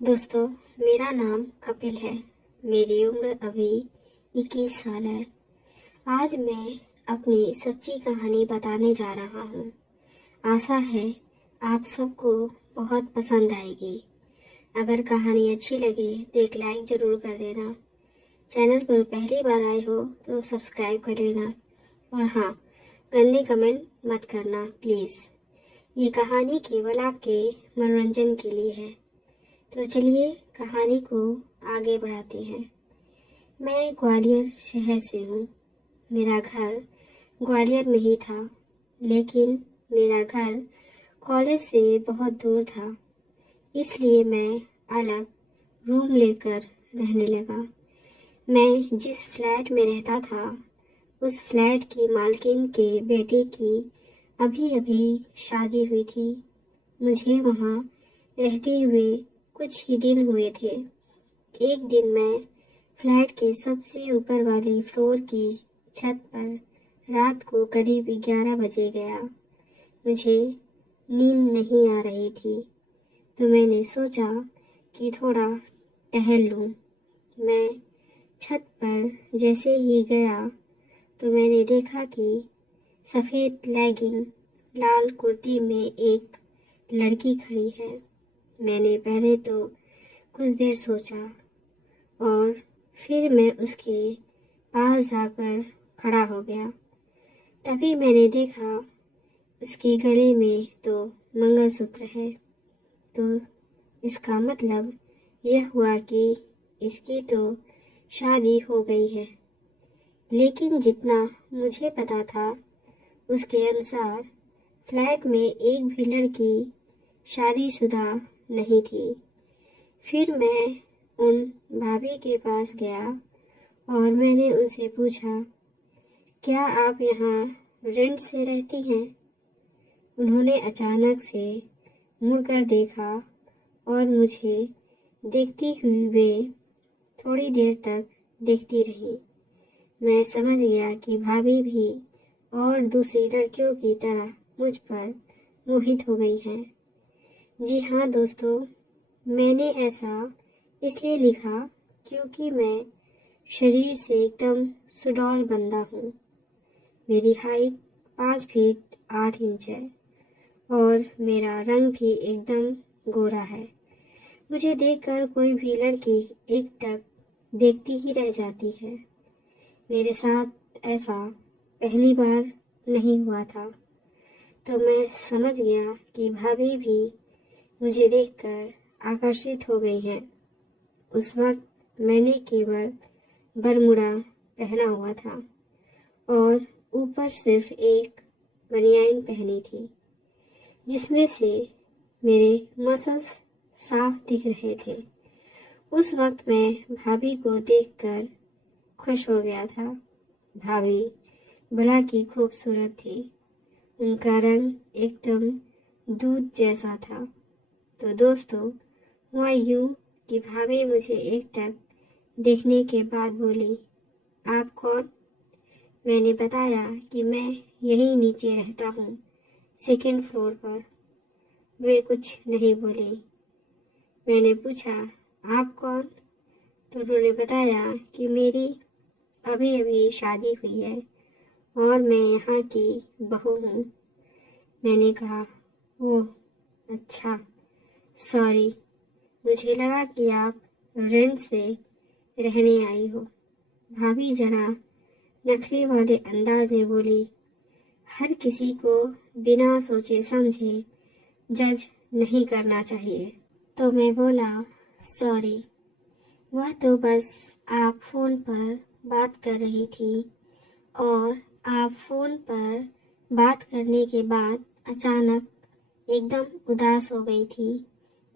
दोस्तों, मेरा नाम कपिल है। मेरी उम्र अभी 21 साल है। आज मैं अपनी सच्ची कहानी बताने जा रहा हूँ। आशा है आप सबको बहुत पसंद आएगी। अगर कहानी अच्छी लगे तो एक लाइक ज़रूर कर देना। चैनल पर पहली बार आए हो तो सब्सक्राइब कर लेना। और हाँ, गंदे कमेंट मत करना प्लीज़। ये कहानी केवल आपके मनोरंजन के लिए है। तो चलिए कहानी को आगे बढ़ाते हैं। मैं ग्वालियर शहर से हूँ। मेरा घर ग्वालियर में ही था, लेकिन मेरा घर कॉलेज से बहुत दूर था, इसलिए मैं अलग रूम लेकर रहने लगा। मैं जिस फ्लैट में रहता था, उस फ्लैट की मालकिन के बेटे की अभी अभी शादी हुई थी। मुझे वहाँ रहते हुए कुछ ही दिन हुए थे। एक दिन मैं फ्लैट के सबसे ऊपर वाली फ्लोर की छत पर रात को करीब 11 बजे गया। मुझे नींद नहीं आ रही थी, तो मैंने सोचा कि थोड़ा टहल लूँ। मैं छत पर जैसे ही गया तो मैंने देखा कि सफ़ेद लेगिंग लाल कुर्ती में एक लड़की खड़ी है। मैंने पहले तो कुछ देर सोचा और फिर मैं उसके पास जाकर खड़ा हो गया। तभी मैंने देखा उसके गले में तो मंगलसूत्र है। तो इसका मतलब यह हुआ कि इसकी तो शादी हो गई है। लेकिन जितना मुझे पता था, उसके अनुसार फ्लैट में एक भी लड़की शादीशुदा नहीं थी। फिर मैं उन भाभी के पास गया और मैंने उनसे पूछा, क्या आप यहाँ रेंट से रहती हैं? उन्होंने अचानक से मुड़कर देखा और मुझे देखती हुई वे थोड़ी देर तक देखती रही। मैं समझ गया कि भाभी भी और दूसरी लड़कियों की तरह मुझ पर मोहित हो गई हैं। जी हाँ दोस्तों, मैंने ऐसा इसलिए लिखा क्योंकि मैं शरीर से एकदम सुडौल बंदा हूँ। मेरी हाइट 5 फीट 8 इंच है और मेरा रंग भी एकदम गोरा है। मुझे देखकर कोई भी लड़की एकटक देखती ही रह जाती है। मेरे साथ ऐसा पहली बार नहीं हुआ था, तो मैं समझ गया कि भाभी भी मुझे देखकर आकर्षित हो गई हैं। उस वक्त मैंने केवल बरमूडा पहना हुआ था और ऊपर सिर्फ एक बनियान पहनी थी, जिसमें से मेरे मसल्स साफ दिख रहे थे। उस वक्त मैं भाभी को देखकर खुश हो गया था। भाभी भला की खूबसूरत थी। उनका रंग एकदम दूध जैसा था। तो दोस्तों, हुआ यूँ कि भाभी मुझे एकटक देखने के बाद बोली, आप कौन? मैंने बताया कि मैं यहीं नीचे रहता हूँ, सेकंड फ्लोर पर। वे कुछ नहीं बोली। मैंने पूछा, आप कौन? तो उन्होंने बताया कि मेरी अभी अभी शादी हुई है और मैं यहाँ की बहू हूँ। मैंने कहा, ओह अच्छा, सॉरी, मुझे लगा कि आप रेंट से रहने आई हो। भाभी जरा नखरे वाले अंदाज में बोली, हर किसी को बिना सोचे समझे जज नहीं करना चाहिए। तो मैं बोला, सॉरी, वह तो बस आप फ़ोन पर बात कर रही थी और आप फ़ोन पर बात करने के बाद अचानक एकदम उदास हो गई थी,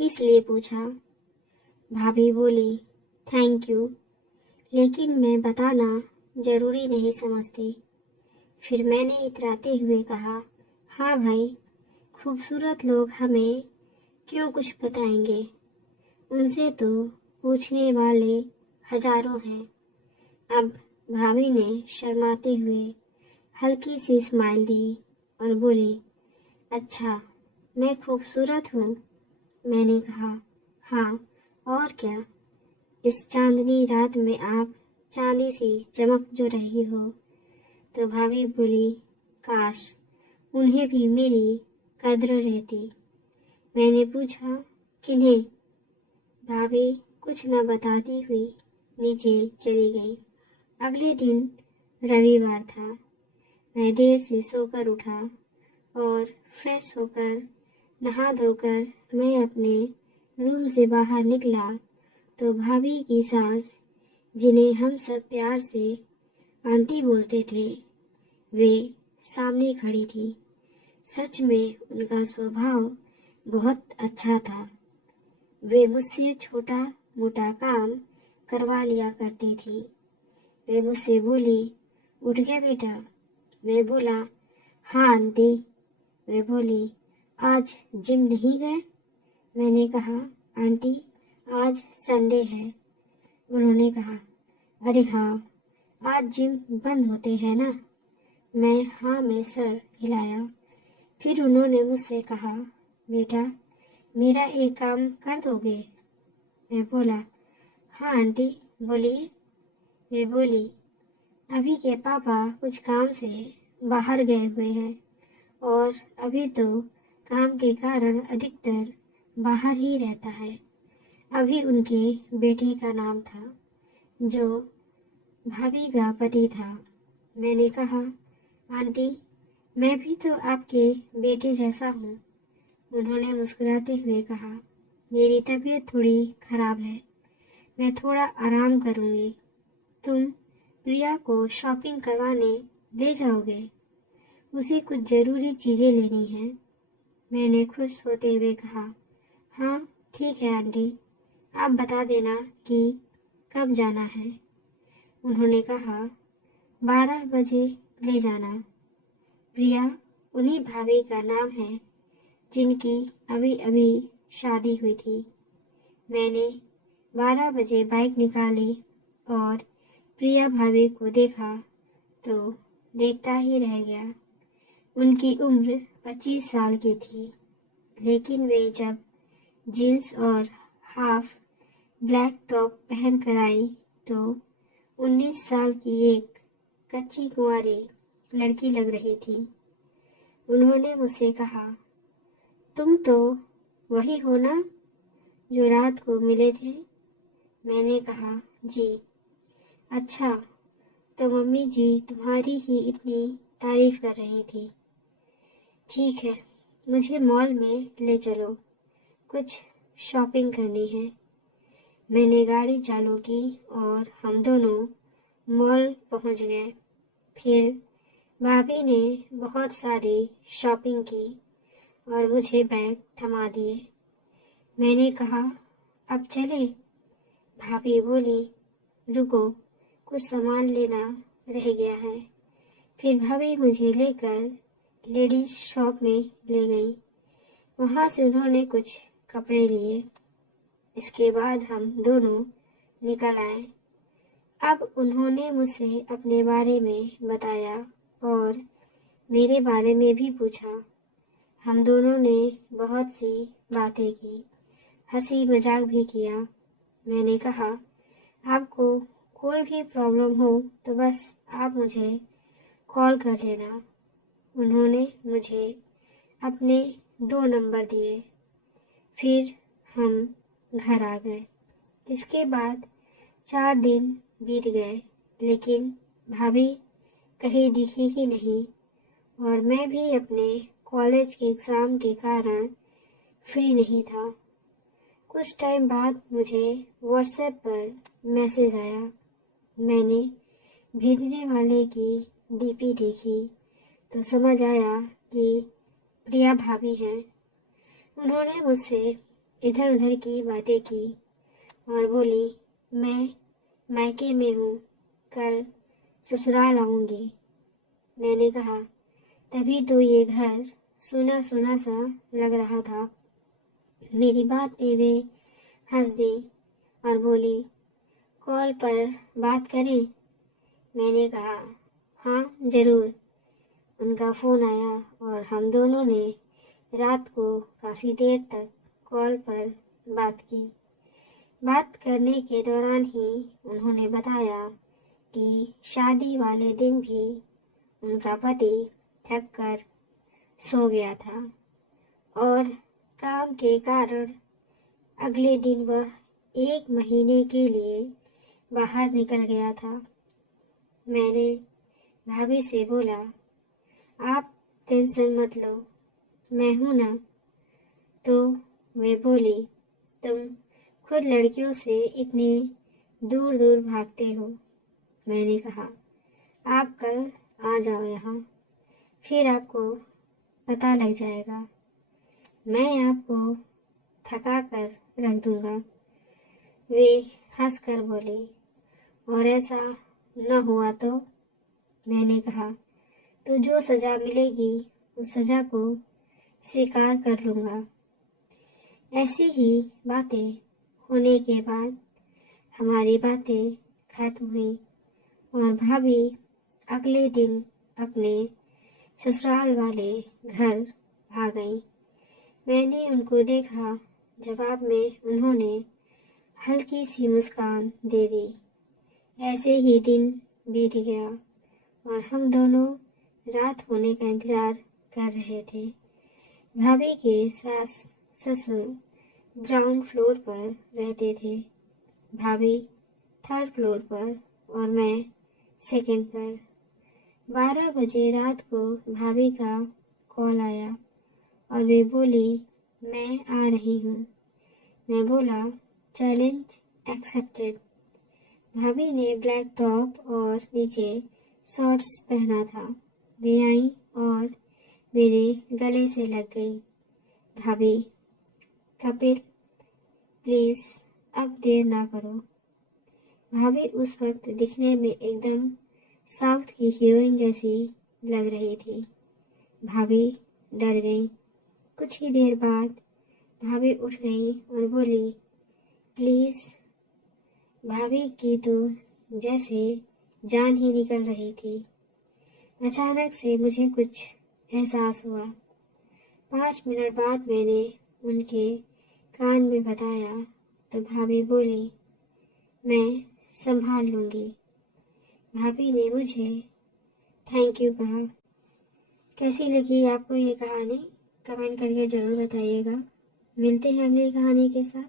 इसलिए पूछा। भाभी बोली, थैंक यू, लेकिन मैं बताना ज़रूरी नहीं समझती। फिर मैंने इतराते हुए कहा, हाँ भाई, खूबसूरत लोग हमें क्यों कुछ बताएंगे, उनसे तो पूछने वाले हजारों हैं। अब भाभी ने शर्माते हुए हल्की सी स्माइल दी और बोली, अच्छा, मैं खूबसूरत हूँ? मैंने कहा, हाँ, और क्या, इस चांदनी रात में आप चांदी सी चमक जो रही हो। तो भाभी बोली, काश उन्हें भी मेरी कद्र रहती। मैंने पूछा, किन्हें? भाभी कुछ न बताती हुई नीचे चली गई। अगले दिन रविवार था। मैं देर से सोकर उठा और फ्रेश होकर नहा धोकर मैं अपने रूम से बाहर निकला तो भाभी की सास, जिन्हें हम सब प्यार से आंटी बोलते थे, वे सामने खड़ी थी। सच में उनका स्वभाव बहुत अच्छा था। वे मुझसे छोटा मोटा काम करवा लिया करती थी। वे मुझसे बोली, उठ गया बेटा? मैं बोला, हाँ आंटी। वे बोली, आज जिम नहीं गए? मैंने कहा, आंटी आज संडे है। उन्होंने कहा, अरे हाँ, आज जिम बंद होते हैं ना? मैं हाँ में सर हिलाया। फिर उन्होंने मुझसे कहा, बेटा मेरा एक काम कर दोगे? मैं बोला, हाँ आंटी बोलिए। वे बोली, अभी के पापा कुछ काम से बाहर गए हुए हैं और अभी तो काम के कारण अधिकतर बाहर ही रहता है। अभी उनके बेटे का नाम था जो भाभी का पति था। मैंने कहा, आंटी मैं भी तो आपके बेटे जैसा हूँ। उन्होंने मुस्कुराते हुए कहा, मेरी तबीयत थोड़ी खराब है, मैं थोड़ा आराम करूँगी। तुम प्रिया को शॉपिंग करवाने ले जाओगे? उसे कुछ ज़रूरी चीज़ें लेनी हैं। मैंने खुश होते हुए कहा, हाँ ठीक है आंटी, आप बता देना कि कब जाना है। उन्होंने कहा, 12 बजे ले जाना। प्रिया उन्हीं भाभी का नाम है जिनकी अभी अभी शादी हुई थी। मैंने 12 बजे बाइक निकाली और प्रिया भाभी को देखा तो देखता ही रह गया। उनकी उम्र 25 साल की थी, लेकिन वे जब जीन्स और हाफ ब्लैक टॉप पहन कर आई तो 19 साल की एक कच्ची कुंवारी लड़की लग रही थी। उन्होंने मुझसे कहा, तुम तो वही हो ना जो रात को मिले थे? मैंने कहा, जी। अच्छा, तो मम्मी जी तुम्हारी ही इतनी तारीफ कर रही थी। ठीक है, मुझे मॉल में ले चलो, कुछ शॉपिंग करनी है। मैंने गाड़ी चालू की और हम दोनों मॉल पहुंच गए। फिर भाभी ने बहुत सारी शॉपिंग की और मुझे बैग थमा दिए। मैंने कहा, अब चले? भाभी बोली, रुको, कुछ सामान लेना रह गया है। फिर भाभी मुझे लेकर लेडीज शॉप में ले गई। वहाँ से उन्होंने कुछ कपड़े लिए। इसके बाद हम दोनों निकल आए। अब उन्होंने मुझसे अपने बारे में बताया और मेरे बारे में भी पूछा। हम दोनों ने बहुत सी बातें की, हंसी मजाक भी किया। मैंने कहा, आपको कोई भी प्रॉब्लम हो तो बस आप मुझे कॉल कर लेना। उन्होंने मुझे अपने 2 नंबर दिए। फिर हम घर आ गए। इसके बाद 4 दिन बीत गए, लेकिन भाभी कहीं दिखी ही नहीं और मैं भी अपने कॉलेज के एग्ज़ाम के कारण फ्री नहीं था। कुछ टाइम बाद मुझे व्हाट्सएप पर मैसेज आया। मैंने भेजने वाले की डीपी देखी तो समझ आया कि प्रिया भाभी हैं। उन्होंने मुझसे इधर उधर की बातें की और बोली, मैं मायके में हूँ, कल ससुराल आऊँगी। मैंने कहा, तभी तो ये घर सूना सूना सा लग रहा था। मेरी बात पे वे हंस दी और बोली, कॉल पर बात करें? मैंने कहा, हाँ ज़रूर। उनका फ़ोन आया और हम दोनों ने रात को काफ़ी देर तक कॉल पर बात की। बात करने के दौरान ही उन्होंने बताया कि शादी वाले दिन भी उनका पति थक कर सो गया था और काम के कारण अगले दिन वह 1 महीने के लिए बाहर निकल गया था। मैंने भाभी से बोला, आप टेंशन मत लो, मैं हूँ ना। तो वे बोली, तुम खुद लड़कियों से इतनी दूर दूर भागते हो। मैंने कहा, आप कल आ जाओ यहाँ, फिर आपको पता लग जाएगा। मैं आपको थका कर रख दूंगा। वे हंसकर बोली, और ऐसा न हुआ तो? मैंने कहा, तो जो सज़ा मिलेगी उस सज़ा को स्वीकार कर लूँगा। ऐसी ही बातें होने के बाद हमारी बातें खत्म हुई और भाभी अगले दिन अपने ससुराल वाले घर आ गई। मैंने उनको देखा, जवाब में उन्होंने हल्की सी मुस्कान दे दी। ऐसे ही दिन बीत गया और हम दोनों रात होने का इंतज़ार कर रहे थे। भाभी के सास ससुर ग्राउंड फ्लोर पर रहते थे। भाभी 3rd फ्लोर पर और मैं 2nd पर। 12 बजे रात को भाभी का कॉल आया और वे बोली, मैं आ रही हूँ। मैं बोला, चैलेंज एक्सेप्टेड। भाभी ने ब्लैक टॉप और नीचे शॉर्ट्स पहना था। वे आई और मेरे गले से लग गई। भाभी, कपिल प्लीज़ अब देर ना करो। भाभी उस वक्त दिखने में एकदम साउथ की हीरोइन जैसी लग रही थी। भाभी डर गई। कुछ ही देर बाद भाभी उठ गई और बोली, प्लीज़। भाभी की तो जैसे जान ही निकल रही थी। अचानक से मुझे कुछ एहसास हुआ। 5 मिनट बाद मैंने उनके कान में बताया तो भाभी बोली, मैं संभाल लूँगी। भाभी ने मुझे थैंक यू कहा। कैसी लगी आपको ये कहानी? कमेंट करके ज़रूर बताइएगा। मिलते हैं अगली कहानी के साथ।